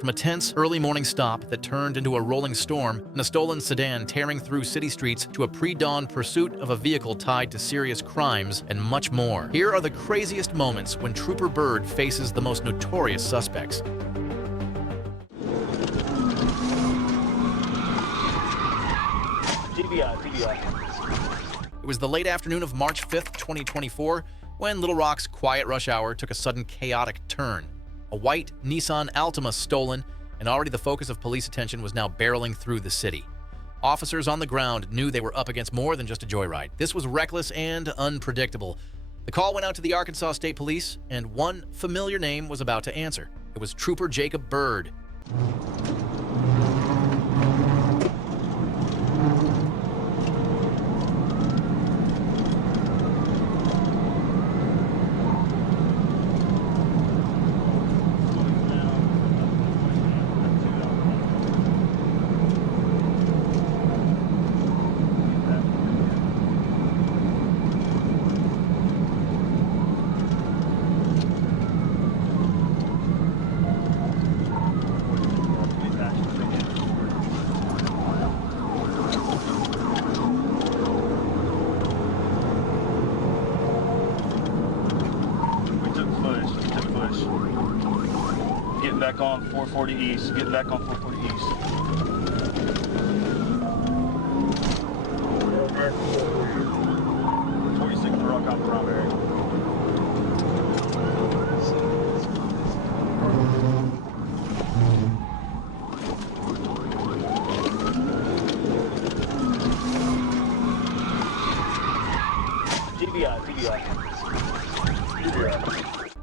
From a tense early morning stop that turned into a rolling storm and a stolen sedan tearing through city streets to a pre-dawn pursuit of a vehicle tied to serious crimes and much more. Here are the craziest moments when Trooper Byrd faces the most notorious suspects. It was the late afternoon of March 5th, 2024, when Little Rock's quiet rush hour took a sudden chaotic turn. A white Nissan Altima stolen, and already the focus of police attention was now barreling through the city. Officers on the ground knew they were up against more than just a joyride. This was reckless and unpredictable. The call went out to the Arkansas State Police, and one familiar name was about to answer. It was Trooper Jacob Byrd. Getting back on 440 East. Getting back on 440 East. Okay. 46 Rock out the wrong area. GBI.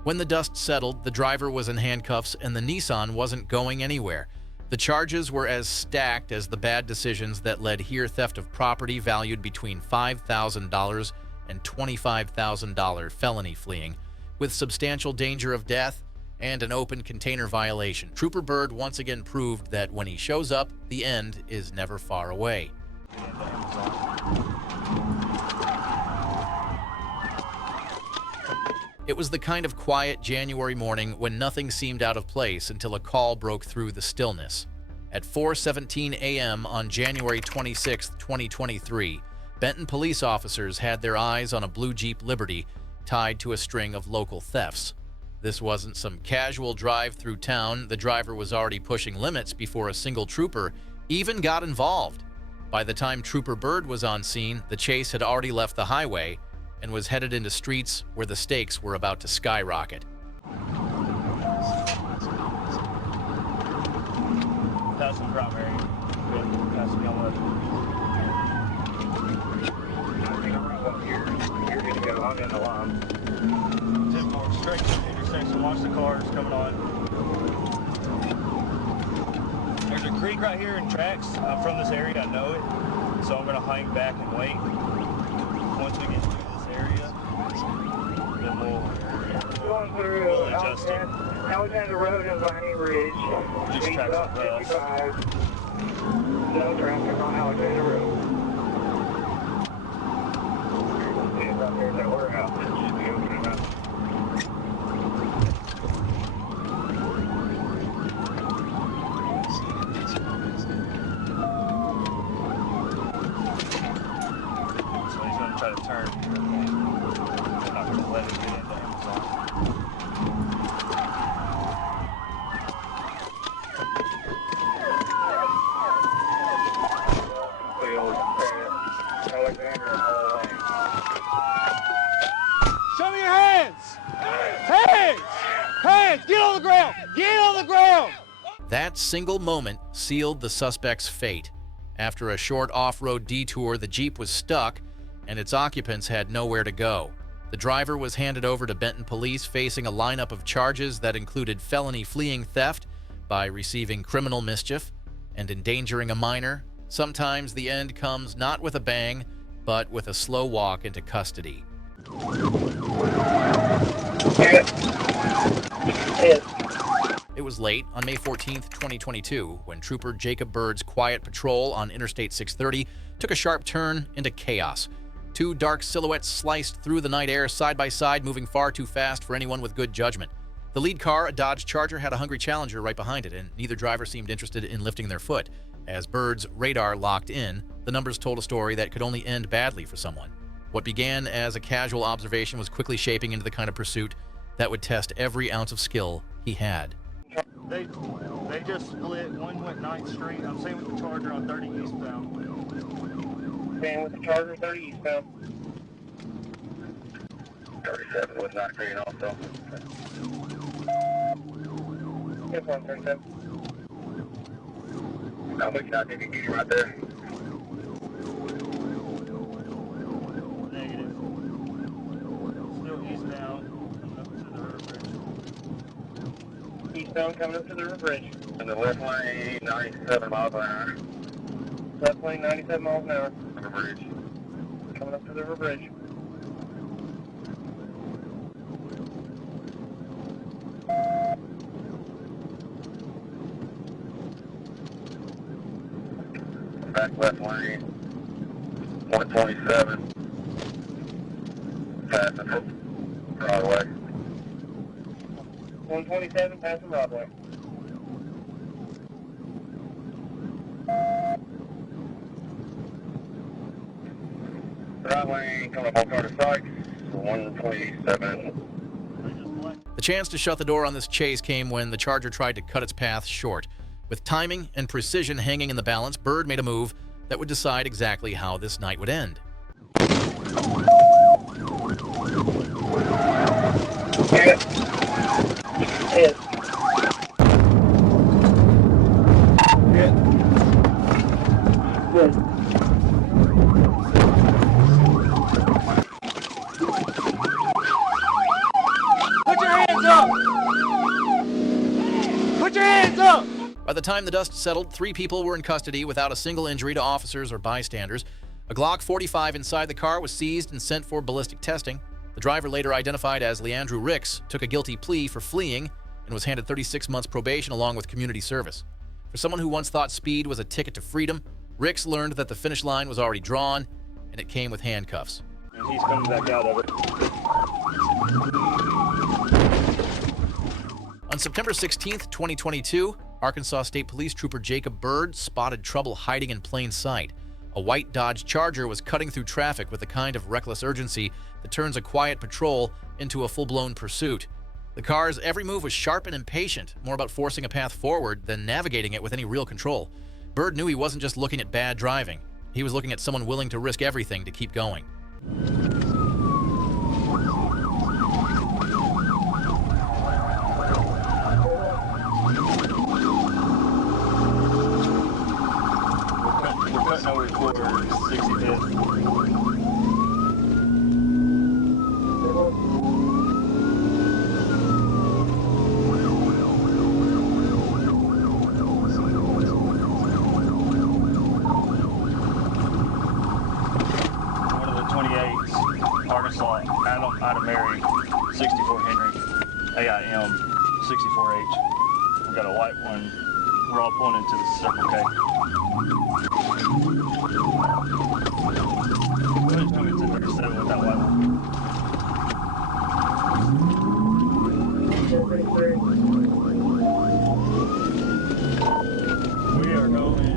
When the dust settled, the driver was in handcuffs and the Nissan wasn't going anywhere. The charges were as stacked as the bad decisions that led here: theft of property valued between $5,000 and $25,000 felony fleeing, with substantial danger of death and an open container violation. Trooper Byrd once again proved that when he shows up, the end is never far away. It was the kind of quiet January morning when nothing seemed out of place until a call broke through the stillness. At 4:17 a.m. on January 26, 2023, Benton police officers had their eyes on a blue Jeep Liberty tied to a string of local thefts. This wasn't some casual drive through town. The driver was already pushing limits before a single trooper even got involved. By the time Trooper Byrd was on scene, the chase had already left the highway and was headed into streets where the stakes were about to skyrocket. That's the primary. Good. That's the yellow. You're good to go. I'm in the line. 10-4, straight to the intersection. Watch the cars coming on. There's a creek right here in tracks. I'm from this area. I know it. So I'm going to hang back and wait. Once we get through this area, then we'll adjust it. Alexander Road and Viney Ridge. Just tracks up fast. No traffic on Alexander Road. It's out there in that warehouse. It should be opening up. So he's going to try to turn. We're not going to let it get into Amazon. Show me your hands! Hands! Hands! Get on the ground! Get on the ground! That single moment sealed the suspect's fate. After a short off-road detour, the Jeep was stuck and its occupants had nowhere to go. The driver was handed over to Benton police, facing a lineup of charges that included felony fleeing theft by receiving criminal mischief and endangering a minor. Sometimes the end comes not with a bang, but with a slow walk into custody. It was late on May 14th, 2022, when Trooper Jacob Byrd's quiet patrol on Interstate 630 took a sharp turn into chaos. Two dark silhouettes sliced through the night air side by side, moving far too fast for anyone with good judgment. The lead car, a Dodge Charger, had a hungry Challenger right behind it, and neither driver seemed interested in lifting their foot. As Byrd's radar locked in, the numbers told a story that could only end badly for someone. What began as a casual observation was quickly shaping into the kind of pursuit that would test every ounce of skill he had. They just split. One went 9th Street. I'm staying with the Charger on 30 eastbound. Staying with the Charger, 30 eastbound. 37 with 9th Street also. Yes, 137. I'm looking out, you can get you right there. Negative. Still eastbound. Coming up to the river bridge. Eastbound coming up to the river bridge. And the left lane, 97 miles an hour. Left lane, 97 miles an hour. River bridge. Coming up to the river bridge. Back left lane, 127. Passing Broadway. 127, passing Broadway. Right lane coming up on Carter Sykes, 127. The chance to shut the door on this chase came when the Charger tried to cut its path short. With timing and precision hanging in the balance, Byrd made a move that would decide exactly how this night would end. Put your hands up! Put your hands up! By the time the dust settled, 3 people were in custody without a single injury to officers or bystanders. A Glock 45 inside the car was seized and sent for ballistic testing. The driver, later identified as Leandrew Ricks, took a guilty plea for fleeing and was handed 36 months probation along with community service. For someone who once thought speed was a ticket to freedom, Ricks learned that the finish line was already drawn, and it came with handcuffs. And he's coming back out of it. On September 16th, 2022, Arkansas State Police Trooper Jacob Byrd spotted trouble hiding in plain sight. A white Dodge Charger was cutting through traffic with the kind of reckless urgency that turns a quiet patrol into a full-blown pursuit. The car's every move was sharp and impatient, more about forcing a path forward than navigating it with any real control. Byrd knew he wasn't just looking at bad driving. He was looking at someone willing to risk everything to keep going. We're cutting over toward 65th. Arkansas, Adam Mary, 64 Henry, AIM, 64H. We've got a white one. We're all pulling into the Circle K. Go ahead and come into 37 with that white one. We are going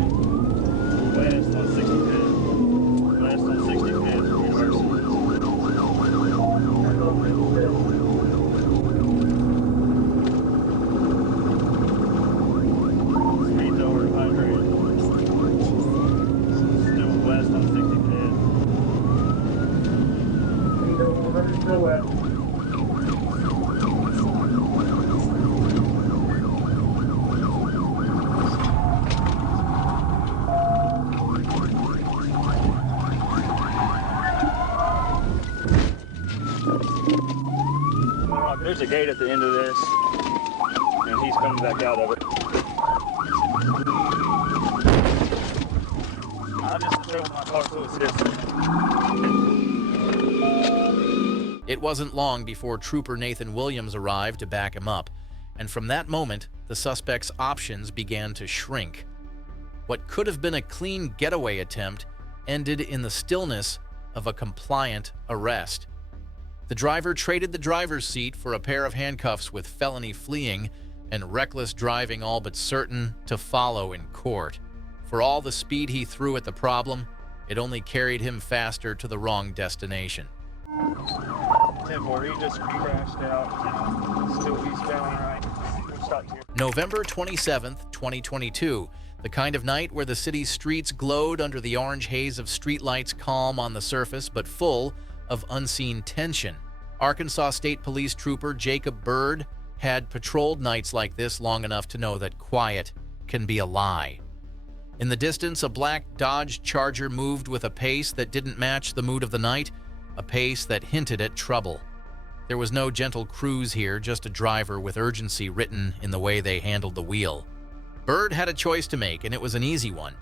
west on 65th. West on 65th, reversing. Speed's over 100. Still west on 65th. Speed over 100, still west. There's a gate at the end of this, and he's coming back out of it. I just drove my car to assist. It wasn't long before Trooper Nathan Williams arrived to back him up, and from that moment, the suspect's options began to shrink. What could have been a clean getaway attempt ended in the stillness of a compliant arrest. The driver traded the driver's seat for a pair of handcuffs with felony fleeing and reckless driving all but certain to follow in court. For all the speed he threw at the problem, it only carried him faster to the wrong destination. 10-4, he just crashed out. Still eastbound, right? We'll stop here. November 27th, 2022. The kind of night where the city's streets glowed under the orange haze of streetlights, calm on the surface but full of unseen tension. Arkansas State Police Trooper Jacob Byrd had patrolled nights like this long enough to know that quiet can be a lie. In the distance, a black Dodge Charger moved with a pace that didn't match the mood of the night, a pace that hinted at trouble. There was no gentle cruise here, just a driver with urgency written in the way they handled the wheel. Byrd had a choice to make, and it was an easy one.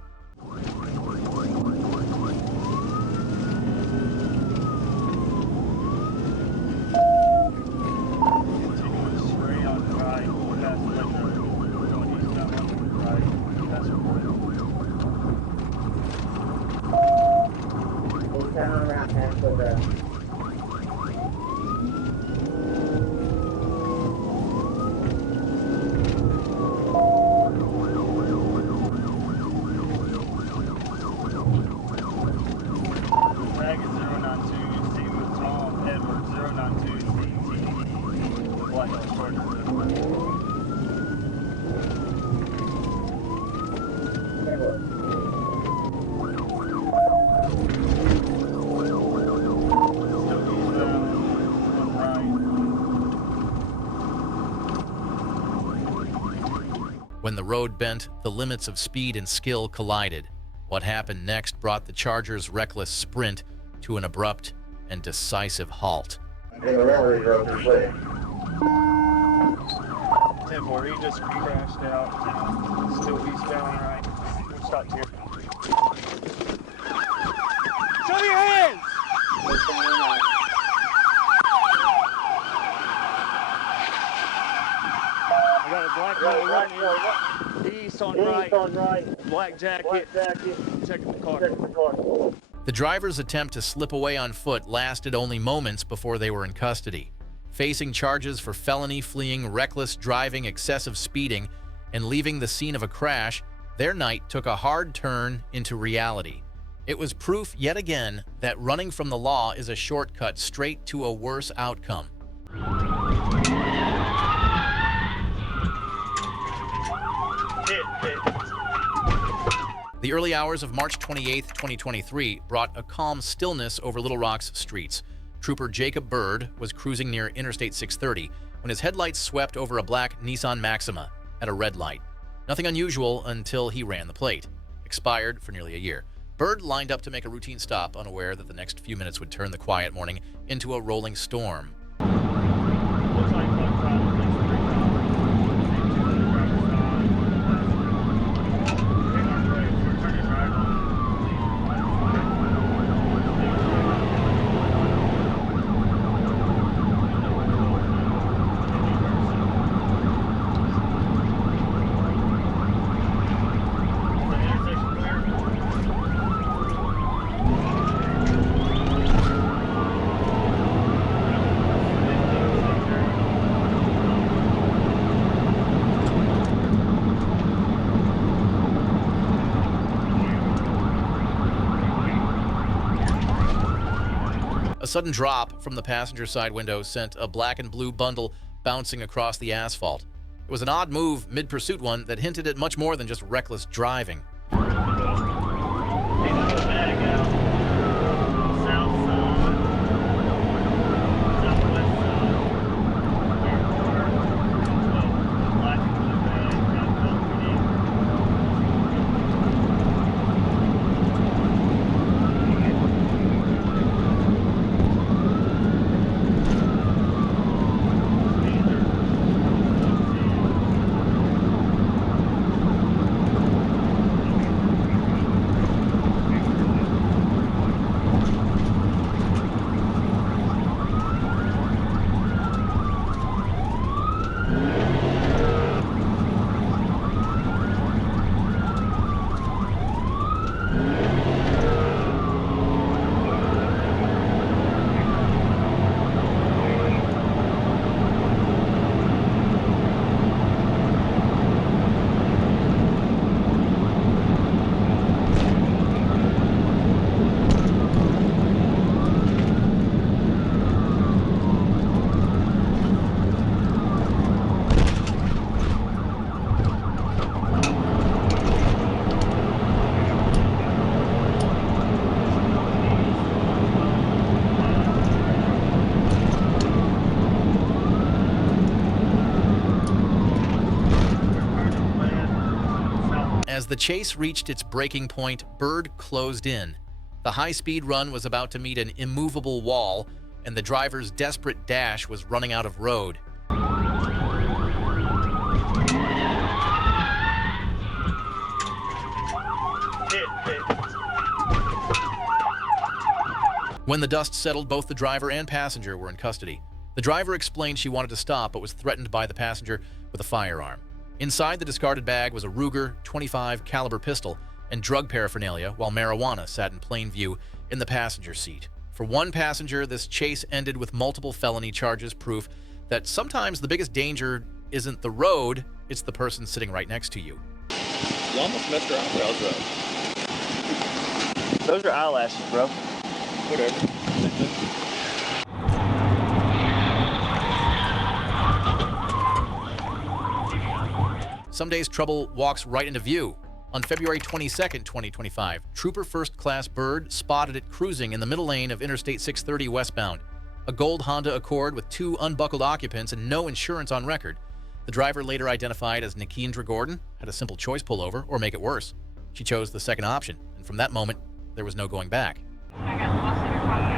When the road bent, the limits of speed and skill collided. What happened next brought the Charger's reckless sprint to an abrupt and decisive halt. 10-4, he just crashed out. Still eastbound, right? We'll stop here. Show your hands! I got a black guy running east on right. Black jacket. Checking the car. The driver's attempt to slip away on foot lasted only moments before they were in custody. Facing charges for felony fleeing, reckless driving, excessive speeding, and leaving the scene of a crash, their night took a hard turn into reality. It was proof yet again that running from the law is a shortcut straight to a worse outcome. The early hours of March 28, 2023 brought a calm stillness over Little Rock's streets. Trooper Jacob Byrd was cruising near Interstate 630 when his headlights swept over a black Nissan Maxima at a red light. Nothing unusual until he ran the plate. Expired for nearly a year. Byrd lined up to make a routine stop, unaware that the next few minutes would turn the quiet morning into a rolling storm. A sudden drop from the passenger side window sent a black and blue bundle bouncing across the asphalt. It was an odd move, mid-pursuit one, that hinted at much more than just reckless driving. As the chase reached its breaking point, Byrd closed in. The high-speed run was about to meet an immovable wall, and the driver's desperate dash was running out of road. When the dust settled, both the driver and passenger were in custody. The driver explained she wanted to stop, but was threatened by the passenger with a firearm. Inside the discarded bag was a Ruger .25 caliber pistol and drug paraphernalia, while marijuana sat in plain view in the passenger seat. For one passenger, this chase ended with multiple felony charges, proof that sometimes the biggest danger isn't the road, it's the person sitting right next to you. You almost messed her eyebrows up. Those are eyelashes, bro. Whatever. Some days trouble walks right into view. On February 22, 2025, Trooper First Class Byrd spotted it cruising in the middle lane of Interstate 630 westbound. A gold Honda Accord with 2 unbuckled occupants and no insurance on record. The driver, later identified as Nikindra Gordon, had a simple choice: pull over or make it worse. She chose the second option, and from that moment, there was no going back. I got lost in her pocket.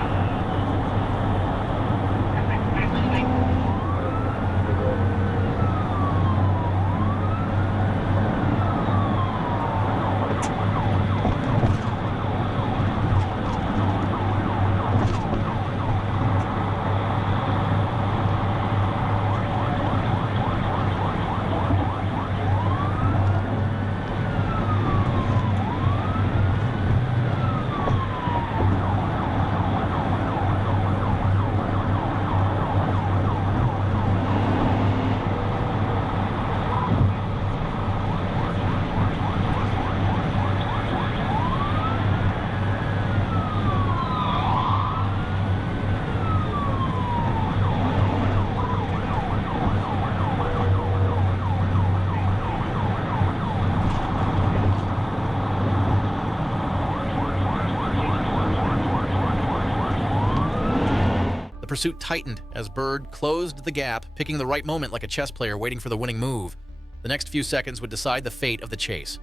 The pursuit tightened as Byrd closed the gap, picking the right moment like a chess player waiting for the winning move. The next few seconds would decide the fate of the chase.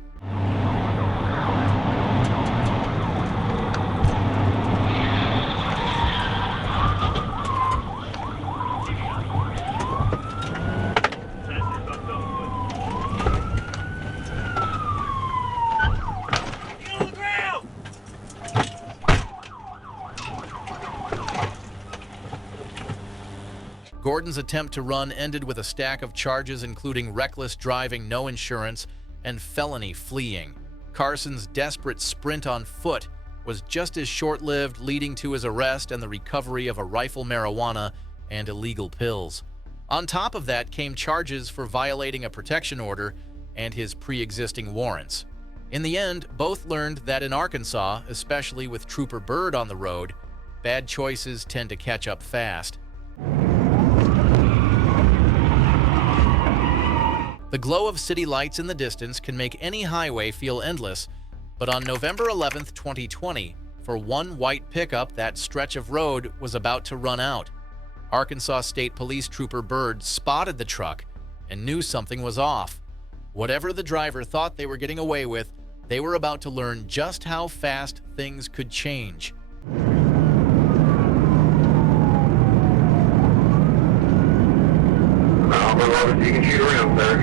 Gordon's attempt to run ended with a stack of charges including reckless driving, no insurance, and felony fleeing. Carson's desperate sprint on foot was just as short-lived, leading to his arrest and the recovery of a rifle, marijuana, and illegal pills. On top of that came charges for violating a protection order and his pre-existing warrants. In the end, both learned that in Arkansas, especially with Trooper Byrd on the road, bad choices tend to catch up fast. The glow of city lights in the distance can make any highway feel endless, but on November 11th, 2020, for one white pickup, that stretch of road was about to run out. Arkansas State Police Trooper Byrd spotted the truck and knew something was off. Whatever the driver thought they were getting away with, they were about to learn just how fast things could change. You can shoot around, sir.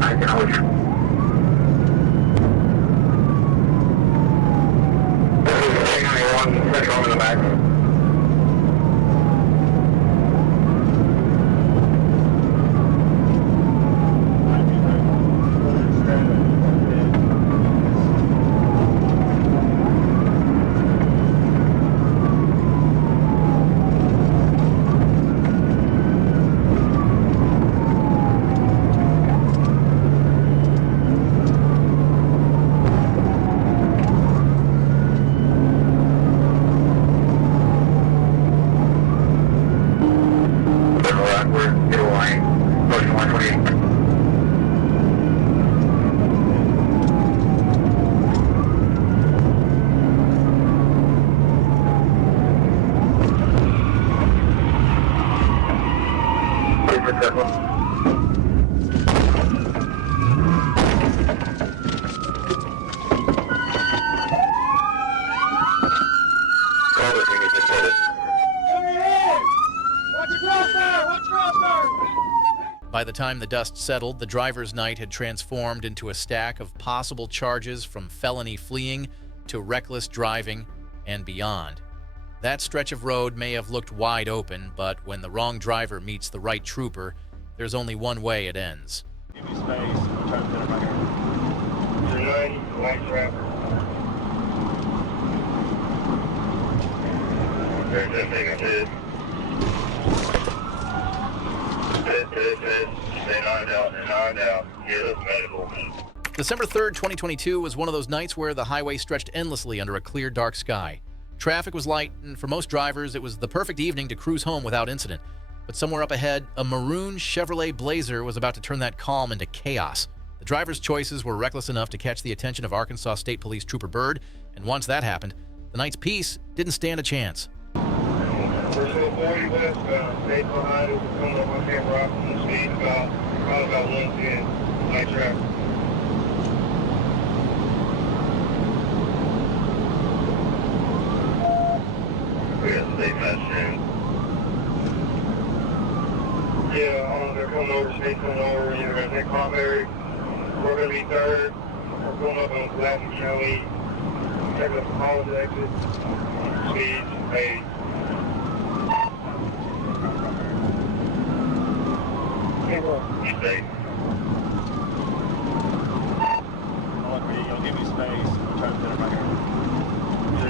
I acknowledge. Metro in the back. the time the dust settled, the driver's night had transformed into a stack of possible charges from felony fleeing to reckless driving and beyond. That stretch of road may have looked wide open, but when the wrong driver meets the right trooper, there's only one way it ends. Give me space. I'm trying to put it right here. 90, white traffic. There's that big hit. Hit. Stay 9 out. Get us medical. December 3rd, 2022 was one of those nights where the highway stretched endlessly under a clear, dark sky. Traffic was light, and for most drivers, it was the perfect evening to cruise home without incident. But somewhere up ahead, a maroon Chevrolet Blazer was about to turn that calm into chaos. The driver's choices were reckless enough to catch the attention of Arkansas State Police Trooper Byrd, and once that happened, the night's peace didn't stand a chance. We're still 40 westbound. Stay behind us. Coming up on camera off from the speed probably about 110. White traffic. We got state messaging. Yeah, they're coming over, state's coming over. You're going to take Cranberry. We're going to be third. We're going up on Blackman County. Check up the college exit. Speed, 80. State. You'll give me space. I'm trying to put it right here.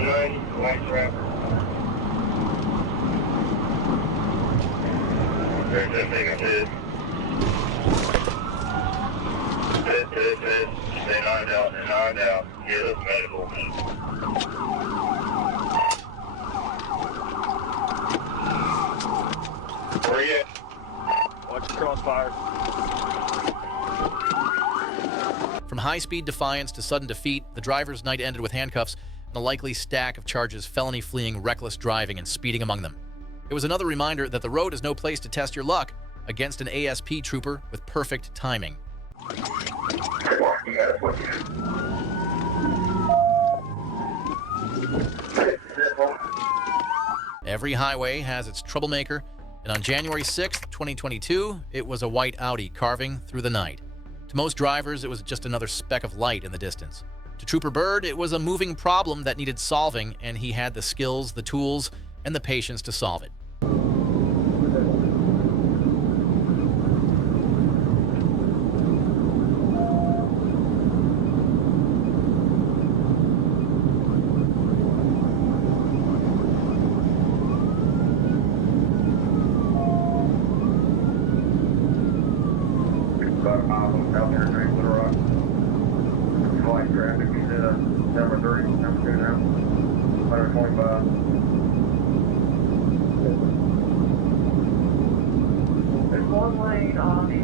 90, white traffic. There's that big hit. Hit. Stay 9 out. Get us medical. Where you at? Watch the crossfire. From high-speed defiance to sudden defeat, the driver's night ended with handcuffs and a likely stack of charges: felony fleeing, reckless driving, and speeding among them. It was another reminder that the road is no place to test your luck against an ASP trooper with perfect timing. Every highway has its troublemaker, and on January 6th, 2022, it was a white Audi carving through the night. To most drivers, it was just another speck of light in the distance. To Trooper Byrd, it was a moving problem that needed solving, and he had the skills, the tools, and the patience to solve it. About a mile out there, Drake Little Rock. White traffic, he's number 3, number 2 now. 125. There's one lane on the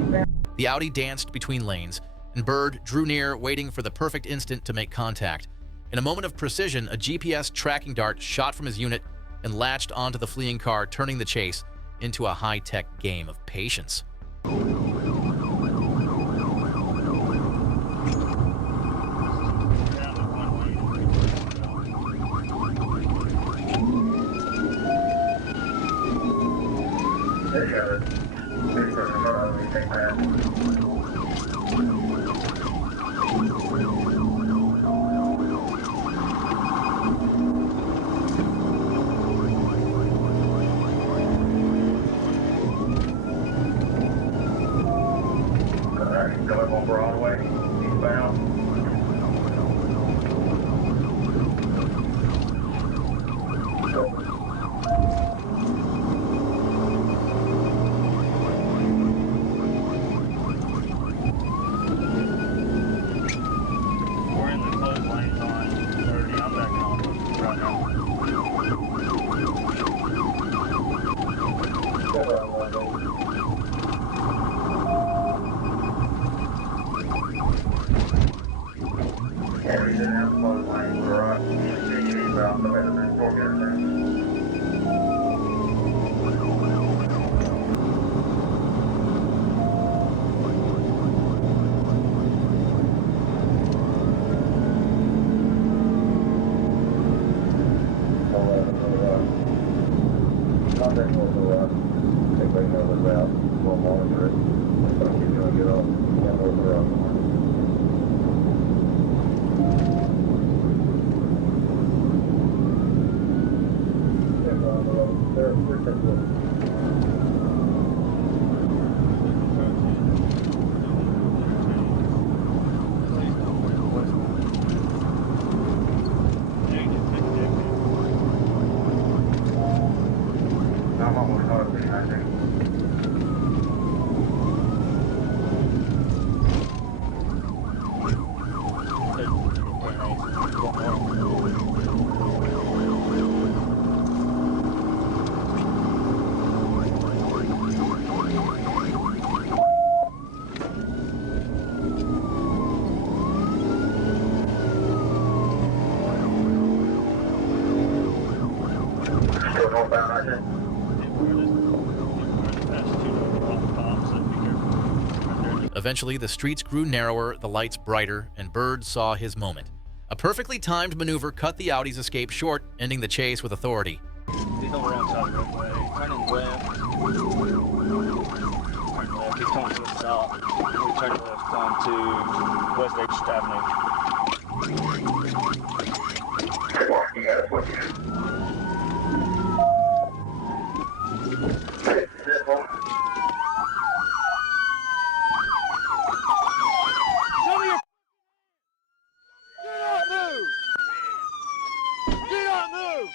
The Audi danced between lanes, and Byrd drew near, waiting for the perfect instant to make contact. In a moment of precision, a GPS tracking dart shot from his unit and latched onto the fleeing car, turning the chase into a high-tech game of patience. They got it. Big person in front of me, take that. Going on Broadway, eastbound. We're in the closed lanes on 30. I'm back on right now. Carries it out the closed lane, garage, eastbound, the better than 4 minutes now. Contact will go out. Everybody knows about. We'll monitor it. I'm almost hardly, I think. Still northbound right now. Eventually, the streets grew narrower, the lights brighter, and Byrd saw his moment. A perfectly timed maneuver cut the Audi's escape short, ending the chase with authority. He's over on side roadway, turning left. Turn left, he's coming to the stop. We turn left onto West 8th Avenue. You got it, what you Show me your... Do not move! Do not move!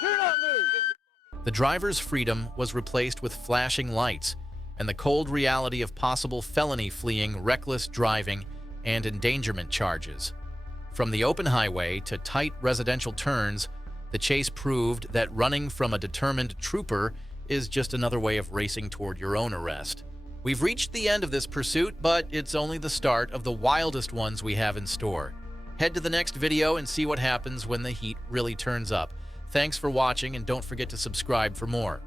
Do not move! The driver's freedom was replaced with flashing lights, and the cold reality of possible felony fleeing, reckless driving, and endangerment charges. From the open highway to tight residential turns, the chase proved that running from a determined trooper is just another way of racing toward your own arrest. We've reached the end of this pursuit, but it's only the start of the wildest ones we have in store. Head to the next video and see what happens when the heat really turns up. Thanks for watching, and don't forget to subscribe for more.